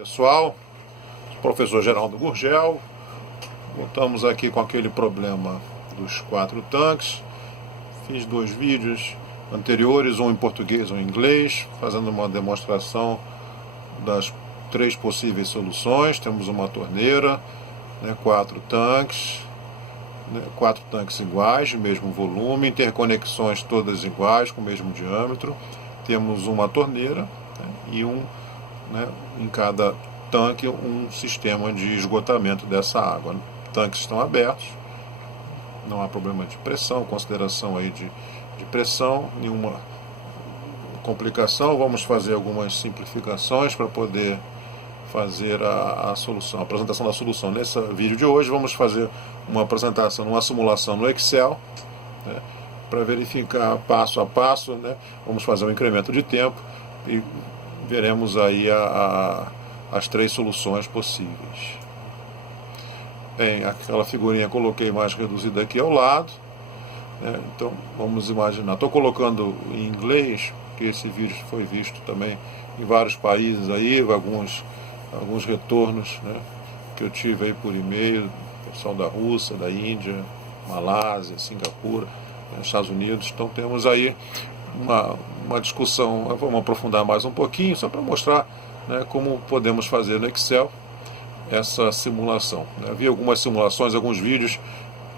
Pessoal, professor Geraldo Gurgel, voltamos aqui com aquele problema dos 4 tanques. Fiz 2 vídeos anteriores, um em português e um em inglês, fazendo uma demonstração das 3 possíveis soluções. Temos uma torneira, 4 tanques, 4 tanques iguais, de mesmo volume, interconexões todas iguais, com o mesmo diâmetro. Temos uma torneira e em cada tanque um sistema de esgotamento dessa água. Tanques estão abertos, não há problema de pressão, consideração aí de pressão, nenhuma complicação. Vamos fazer algumas simplificações para poder fazer a solução, a apresentação da solução. Nesse vídeo de hoje vamos fazer uma apresentação, uma simulação no Excel, para verificar passo a passo, vamos fazer um incremento de tempo e veremos aí as 3 soluções possíveis. Bem, aquela figurinha coloquei mais reduzida aqui ao lado, então vamos imaginar. Estou colocando em inglês, porque esse vídeo foi visto também em vários países aí, alguns retornos, que eu tive aí por e-mail, pessoal da Rússia, da Índia, Malásia, Singapura, Estados Unidos. Então temos aí uma discussão. Vamos aprofundar mais um pouquinho, só para mostrar como podemos fazer no Excel essa simulação. Havia algumas simulações, alguns vídeos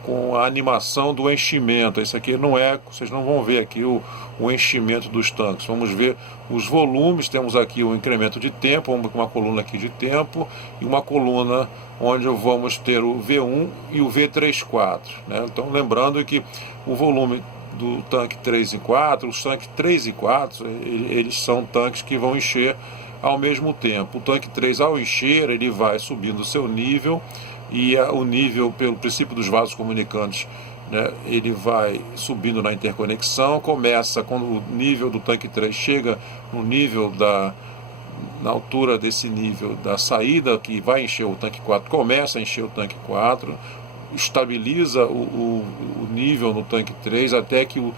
com a animação do enchimento. Esse aqui não é, vocês não vão ver aqui o enchimento dos tanques. Vamos ver os volumes. Temos aqui o incremento de tempo, uma coluna aqui de tempo e uma coluna onde vamos ter o V1 e o V34. Então lembrando que o volume do tanque 3 e 4, os tanques 3 e 4, eles são tanques que vão encher ao mesmo tempo. O tanque 3, ao encher, ele vai subindo o seu nível, e o nível, pelo princípio dos vasos comunicantes, ele vai subindo na interconexão. Começa quando o nível do tanque 3 chega no nível na altura desse nível da saída, que vai encher o tanque 4, começa a encher o tanque 4, estabiliza o nível no tanque 3 até que o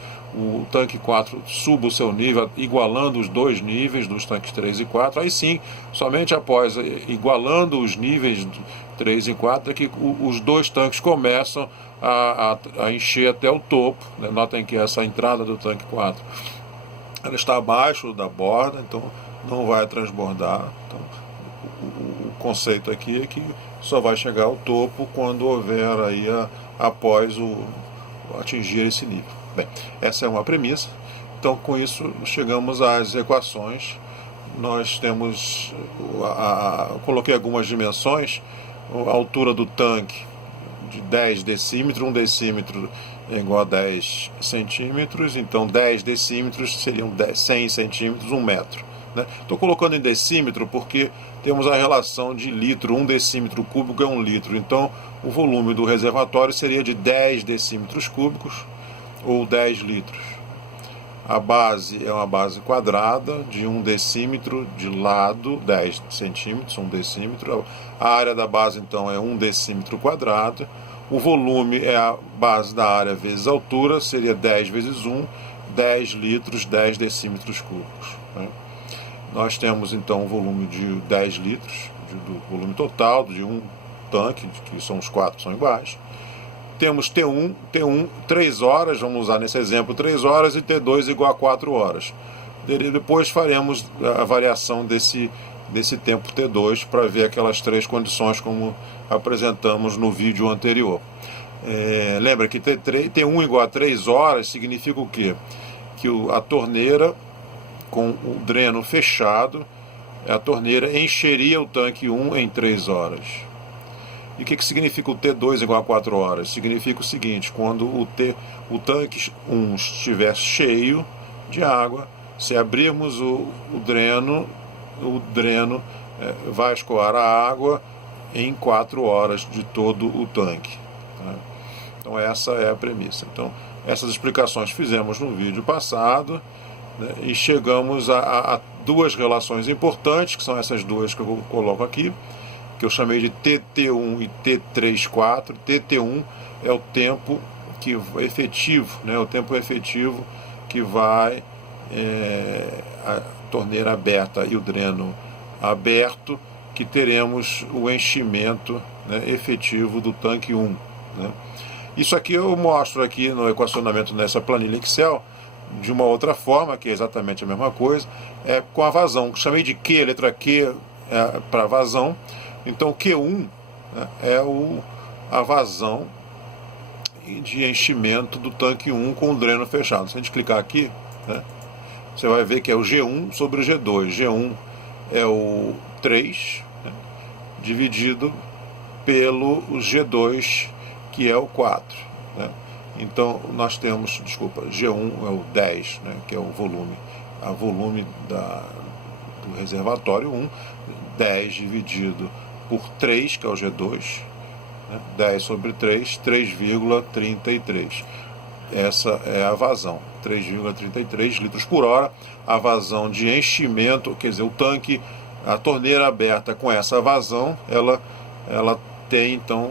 tanque 4 suba o seu nível, igualando os 2 níveis dos tanques 3 e 4. Aí sim, somente após igualando os níveis 3 e 4 é que os 2 tanques começam a encher até o topo. Notem que essa entrada do tanque 4 ela está abaixo da borda, então não vai transbordar. Então, o conceito aqui é que só vai chegar ao topo quando houver aí após atingir esse nível. Bem, essa é uma premissa. Então, com isso, chegamos às equações. Nós temos, coloquei algumas dimensões. A altura do tanque de 10 decímetros, 1 decímetro é igual a 10 centímetros, então 10 decímetros seriam 100 centímetros, 1 metro. Estou colocando em decímetro porque temos a relação de litro, 1 decímetro cúbico é 1 litro, então o volume do reservatório seria de 10 decímetros cúbicos ou 10 litros. A base é uma base quadrada de 1 decímetro de lado, 10 centímetros, 1 decímetro. A área da base então é 1 decímetro quadrado. O volume é a base da área vezes a altura, seria 10 vezes 1, 10 litros, 10 decímetros cúbicos. Nós temos então um volume de 10 litros, do volume total de um tanque, que são os 4 são iguais. Temos T1, 3 horas, vamos usar nesse exemplo 3 horas, e T2 igual a 4 horas. Depois faremos a variação desse tempo T2 para ver aquelas 3 condições como apresentamos no vídeo anterior. Lembra que T1 igual a 3 horas significa o quê? Que a torneira com o dreno fechado, a torneira encheria o tanque 1 em 3 horas. E o que significa o T2 igual a 4 horas? Significa o seguinte: quando o tanque 1 estiver cheio de água, se abrirmos o dreno vai escoar a água em 4 horas de todo o tanque. Então essa é a premissa. Então essas explicações fizemos no vídeo passado, e chegamos a 2 relações importantes, que são essas 2 que eu coloco aqui, que eu chamei de TT1 e T34. TT1 é o tempo efetivo, o tempo efetivo que vai a torneira aberta e o dreno aberto que teremos o enchimento, né, efetivo do tanque 1. Né? Isso aqui eu mostro aqui no equacionamento nessa planilha Excel de uma outra forma, que é exatamente a mesma coisa, com a vazão. Chamei de Q, letra Q para vazão. Então o Q1, né, a vazão de enchimento do tanque 1 com o dreno fechado. Se a gente clicar aqui, né, você vai ver que é o G1 sobre o G2. G1 é o 3, né, dividido pelo G2, que é o 4. Né? Então nós temos, G1 é o 10, né, que é o volume, do reservatório 1, 10 dividido por 3, que é o G2, né, 10 sobre 3, 3,33. Essa é a vazão, 3,33 litros por hora, a vazão de enchimento, quer dizer, o tanque, a torneira aberta com essa vazão, ela tem então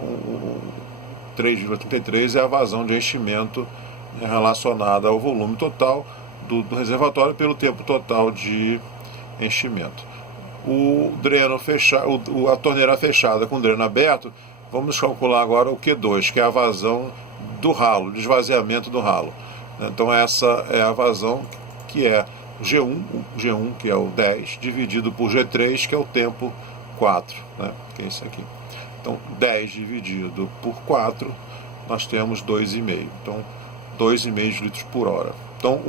3,33 é a vazão de enchimento relacionada ao volume total do reservatório pelo tempo total de enchimento. O dreno fechado, a torneira fechada com o dreno aberto, vamos calcular agora o Q2, que é a vazão do ralo, de esvaziamento do ralo. Então essa é a vazão que é G1, que é o 10, dividido por G3, que é o tempo 4, né? Que é isso aqui. Então 10 dividido por 4, nós temos 2,5. Então 2,5 litros por hora. Então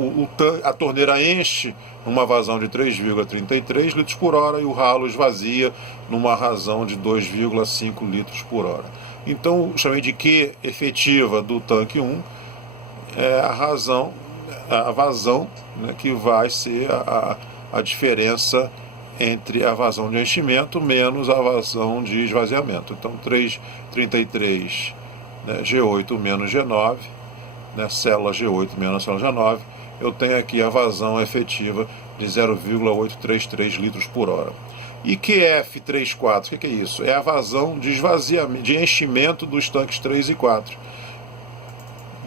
a torneira enche numa vazão de 3,33 litros por hora e o ralo esvazia numa vazão de 2,5 litros por hora. Então chamei de Q efetiva do tanque 1 é a vazão, né, que vai ser a diferença entre a vazão de enchimento menos a vazão de esvaziamento. Então 3,33, né, G8 menos G9, né, célula G8 menos célula G9, eu tenho aqui a vazão efetiva de 0,833 litros por hora. E QF34, o que é isso? É a vazão de esvaziamento, de enchimento dos tanques 3 e 4.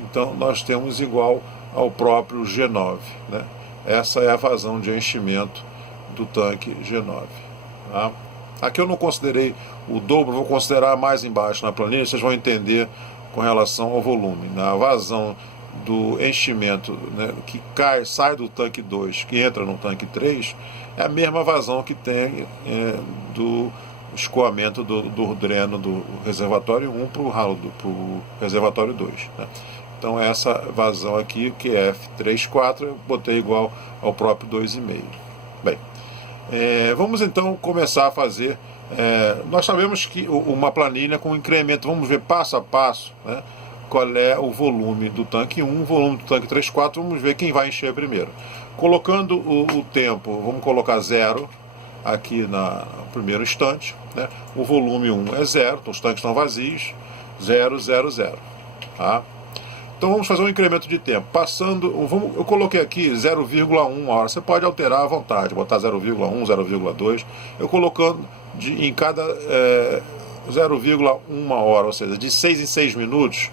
Então nós temos igual ao próprio G9. Né? Essa é a vazão de enchimento do tanque G9. Tá? Aqui eu não considerei o dobro, vou considerar mais embaixo na planilha, vocês vão entender com relação ao volume. Na vazão do enchimento, né, que sai do tanque 2, que entra no tanque 3, é a mesma vazão que tem do escoamento do dreno do reservatório 1 para o reservatório 2. Né? Então essa vazão aqui, que é F34, eu botei igual ao próprio 2,5. Bem, vamos então começar a fazer. Nós sabemos que uma planilha com incremento, vamos ver passo a passo, né, qual é o volume do tanque 1, o volume do tanque 3, 4, vamos ver quem vai encher primeiro. Colocando o tempo, vamos colocar 0 aqui no primeiro instante, né? O volume 1 é 0, então os tanques estão vazios, 0, 0, 0. Tá? Então vamos fazer um incremento de tempo. Eu coloquei aqui 0,1 hora, você pode alterar à vontade, botar 0,1, 0,2, eu colocando em cada 0,1 hora, ou seja, de 6 em 6 minutos,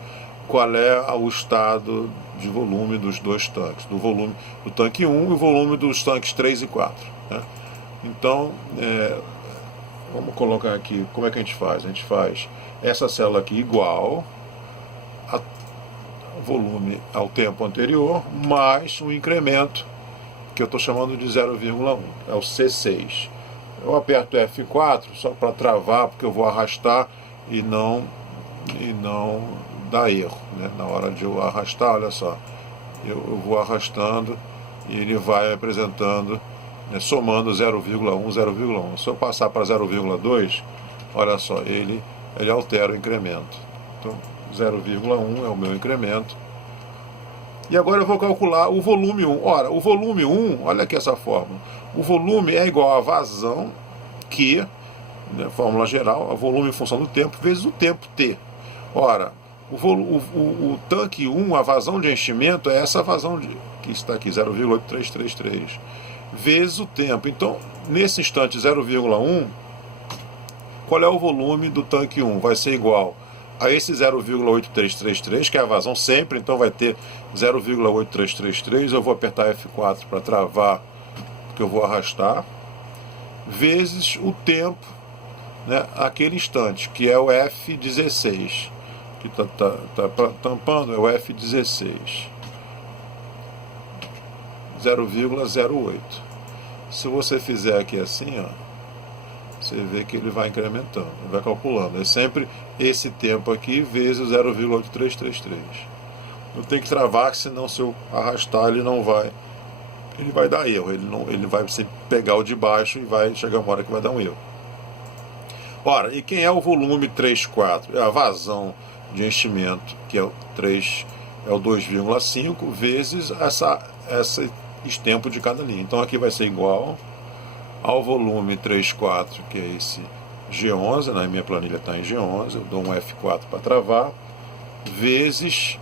qual é o estado de volume dos dois tanques, do volume do tanque 1 e o volume dos tanques 3 e 4. Né? Então, vamos colocar aqui, como é que a gente faz? A gente faz essa célula aqui igual a volume ao tempo anterior, mais um incremento, que eu estou chamando de 0,1, é o C6. Eu aperto F4 só para travar, porque eu vou arrastar e não dá erro. Né? Na hora de eu arrastar, olha só, eu vou arrastando e ele vai apresentando, né, somando 0,1, 0,1. Se eu passar para 0,2, olha só, ele altera o incremento. Então, 0,1 é o meu incremento. E agora eu vou calcular o volume 1. Ora, o volume 1, olha aqui essa fórmula. O volume é igual a vazão Q, né, fórmula geral, a volume em função do tempo, vezes o tempo T. Ora, o tanque 1, a vazão de enchimento, é essa vazão que está aqui, 0,8333, vezes o tempo. Então, nesse instante 0,1, qual é o volume do tanque 1? Vai ser igual a esse 0,8333, que é a vazão sempre, então vai ter 0,8333, eu vou apertar F4 para travar, porque eu vou arrastar, vezes o tempo, né, aquele instante, que é o F16, que está tampando, é o F16, 0,08. Se você fizer aqui assim, ó, você vê que ele vai incrementando, ele vai calculando. É sempre esse tempo aqui vezes 0,8333. Eu tenho que travar, senão se eu arrastar ele vai dar erro. Ele vai sempre pegar o de baixo e vai chegar uma hora que vai dar um erro. Ora, e quem é o volume 3,4? É a vazão de enchimento, que é o 2,5 vezes esse tempo de cada linha. Então aqui vai ser igual ao volume 3,4, que é esse G11, na minha planilha está em G11, eu dou um F4 para travar, vezes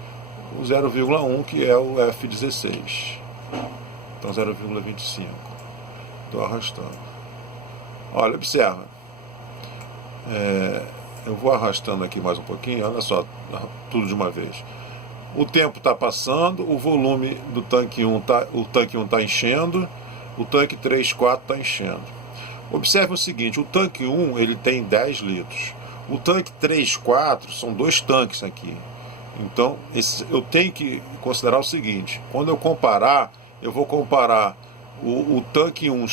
o 0,1, que é o F16. Então 0,25. Estou arrastando. Olha, observa. Eu vou arrastando aqui mais um pouquinho, olha só, tudo de uma vez. O tempo está passando, o volume do tanque 1 está enchendo, o tanque 3,4 está enchendo. Observe o seguinte, o tanque 1 ele tem 10 litros, o tanque 3,4 são dois tanques aqui. Então eu tenho que considerar o seguinte, quando eu comparar, eu vou comparar o tanque 1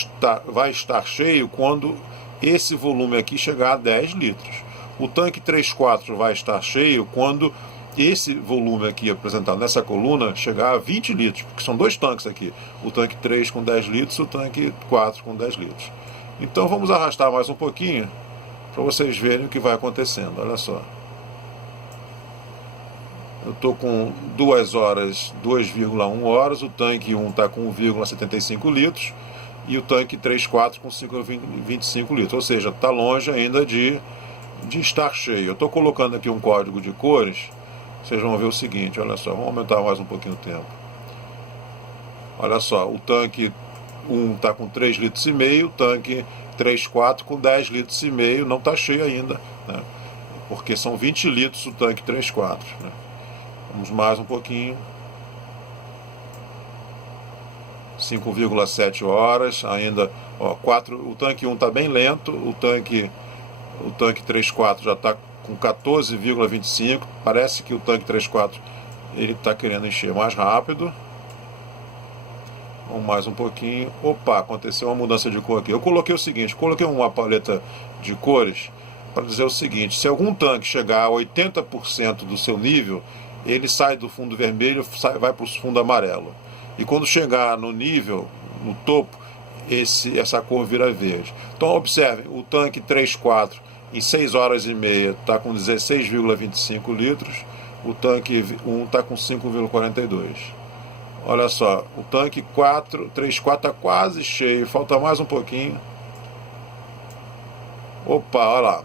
vai estar cheio quando esse volume aqui chegar a 10 litros. O tanque 3,4 vai estar cheio quando esse volume aqui apresentado nessa coluna chegar a 20 litros, porque são dois tanques aqui, o tanque 3 com 10 litros e o tanque 4 com 10 litros. Então vamos arrastar mais um pouquinho para vocês verem o que vai acontecendo. Olha só. Eu estou com 2 horas, 2,1 horas, o tanque 1 está com 1,75 litros e o tanque 3,4 com 5,25 litros, ou seja, está longe ainda de estar cheio. Eu estou colocando aqui um código de cores, vocês vão ver o seguinte, olha só, vamos aumentar mais um pouquinho o tempo. Olha só, o tanque 1 está com 3,5 litros, o tanque 3,4 com 10,5 litros, não está cheio ainda, né? Porque são 20 litros o tanque 3,4, né? Vamos mais um pouquinho. 5,7 horas, ainda, ó, o tanque 1 está bem lento, o tanque 3,4 já está com 14,25, parece que o tanque 3,4 ele está querendo encher mais rápido. Vamos mais um pouquinho. Opa, aconteceu uma mudança de cor aqui. Eu coloquei o seguinte, coloquei uma paleta de cores para dizer o seguinte, se algum tanque chegar a 80% do seu nível, ele sai do fundo vermelho, vai para o fundo amarelo. E quando chegar no nível, no topo, essa cor vira verde. Então observe, o tanque 3,4 em 6 horas e meia está com 16,25 litros, o tanque 1 está com 5,42. Olha só, o tanque 3,4 está quase cheio, falta mais um pouquinho. Opa, olha lá.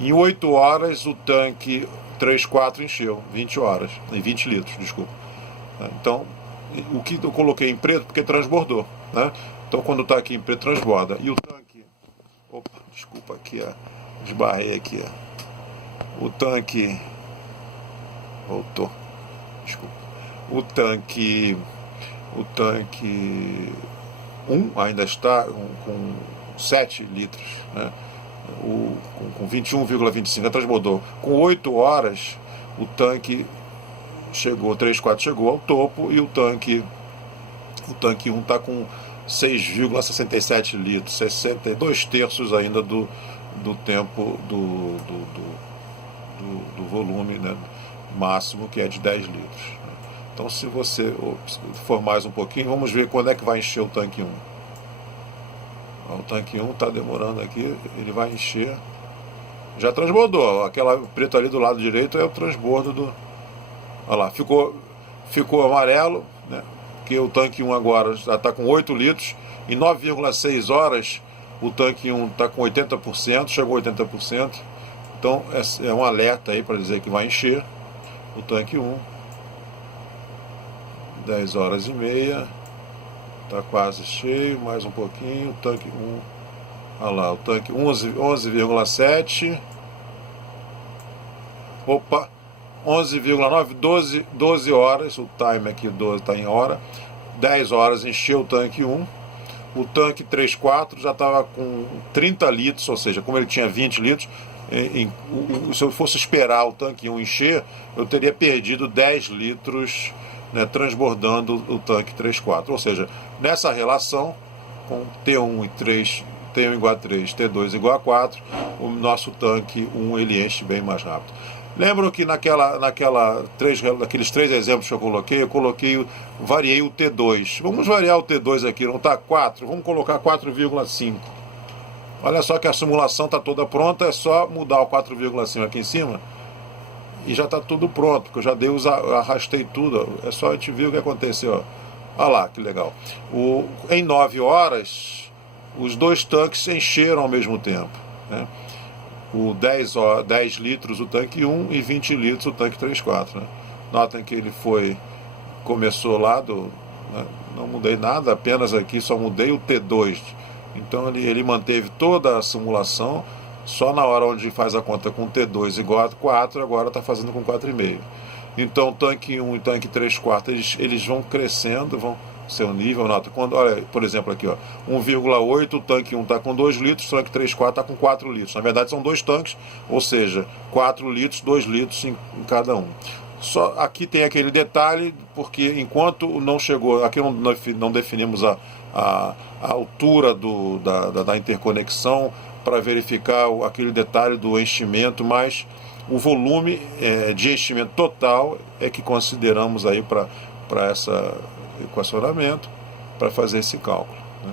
Em 8 horas o tanque 3,4 encheu, 20 litros, desculpa. Então, o que eu coloquei em preto porque transbordou, né? Então quando está aqui em preto transborda. E o tanque, opa, desculpa aqui, esbarrei aqui, o tanque, voltou, desculpa, o tanque 1 ainda está com 7 litros, né? Com 21,25 transbordou. Com 8 horas o tanque chegou, 3,4 chegou ao topo e o tanque 1 está com 6,67 litros, 62 terços ainda do tempo do volume, né, máximo, que é de 10 litros. Então se você for mais um pouquinho, vamos ver quando é que vai encher o tanque 1. O tanque 1 está demorando aqui, ele vai encher. Já transbordou, aquela preta ali do lado direito é o transbordo do... Olha lá, ficou amarelo, né? Porque o tanque 1 agora já está com 8 litros. Em 9,6 horas o tanque 1 está com 80%, chegou a 80%. Então é um alerta aí para dizer que vai encher o tanque 1. 10 horas e meia. Está quase cheio, mais um pouquinho. O tanque 1. Olha lá, o tanque 11,7. Opa! 11,9, 12 horas, o time aqui 12 está em hora, 10 horas encheu o tanque 1, o tanque 3.4 já estava com 30 litros, ou seja, como ele tinha 20 litros, se eu fosse esperar o tanque 1 encher, eu teria perdido 10 litros, né, transbordando o tanque 3.4. Ou seja, nessa relação, com T1 igual a 3, T2 igual a 4, o nosso tanque 1 ele enche bem mais rápido. Lembram que naqueles 3 exemplos que eu variei o T2. Vamos variar o T2 aqui, não está 4? Vamos colocar 4,5. Olha só que a simulação está toda pronta, é só mudar o 4,5 aqui em cima e já está tudo pronto, porque eu já arrastei tudo. É só a gente ver o que aconteceu. Olha lá, que legal. Em 9 horas, os 2 tanques encheram ao mesmo tempo, né? 10 litros o tanque 1 e 20 litros o tanque 3.4. Né? Notem que ele começou lá né? Não mudei nada, apenas aqui só mudei o T2. Então ele manteve toda a simulação, só na hora onde faz a conta com T2 igual a 4, agora está fazendo com 4,5. Então tanque 1 e tanque 3.4 eles vão crescendo, vão seu nível, nota. Olha, por exemplo, aqui, ó, 1,8, o tanque 1 está com 2 litros, o tanque 3.4 está com 4 litros. Na verdade, são 2 tanques, ou seja, 4 litros, 2 litros em cada um. Só aqui tem aquele detalhe, porque enquanto não chegou, aqui não definimos a altura da interconexão para verificar aquele detalhe do enchimento, mas o volume de enchimento total é que consideramos aí para essa equacionamento, para fazer esse cálculo, né?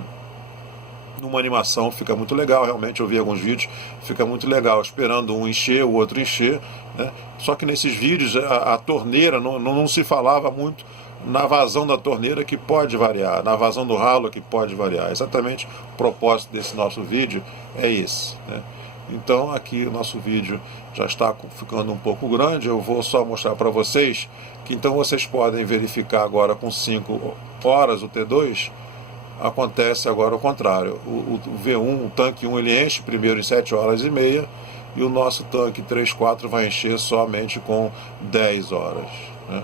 Numa animação fica muito legal, realmente eu vi alguns vídeos, fica muito legal, esperando um encher, o outro encher, né? Só que nesses vídeos a torneira não se falava muito na vazão da torneira, que pode variar, na vazão do ralo, que pode variar. Exatamente o propósito desse nosso vídeo é esse, né? Então aqui o nosso vídeo já está ficando um pouco grande, eu vou só mostrar para vocês que então vocês podem verificar agora com 5 horas o T2, acontece agora o contrário. O V1, o tanque 1, ele enche primeiro em 7 horas e meia e o nosso tanque 3.4 vai encher somente com 10 horas, né?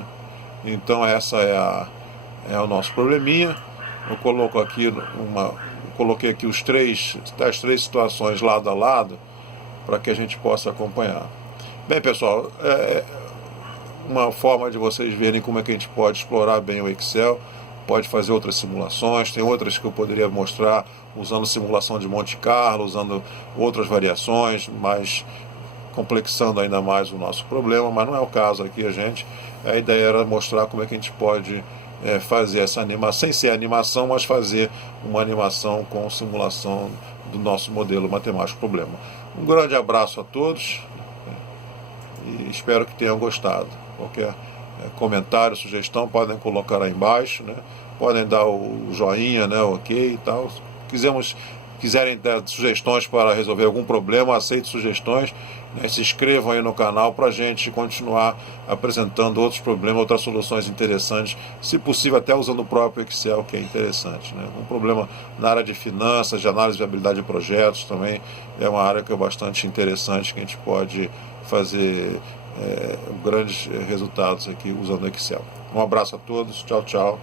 Então essa é o nosso probleminha. Eu coloquei aqui as três situações lado a lado para que a gente possa acompanhar. Bem, pessoal, uma forma de vocês verem como é que a gente pode explorar bem o Excel, pode fazer outras simulações, tem outras que eu poderia mostrar usando simulação de Monte Carlo, usando outras variações, mas complexando ainda mais o nosso problema, mas não é o caso aqui. A ideia era mostrar como é que a gente pode fazer essa animação, sem ser animação, mas fazer uma animação com simulação do nosso modelo matemático problema. Um grande abraço a todos e espero que tenham gostado. Qualquer comentário, sugestão, podem colocar aí embaixo, né? Podem dar o joinha, né? Ok e tal. Quiserem dar sugestões para resolver algum problema, aceito sugestões, né? Se inscrevam aí no canal para a gente continuar apresentando outros problemas, outras soluções interessantes, se possível até usando o próprio Excel, que é interessante, né? Um problema na área de finanças, de análise de viabilidade de projetos também é uma área que é bastante interessante, que a gente pode fazer grandes resultados aqui usando o Excel. Um abraço a todos, tchau, tchau.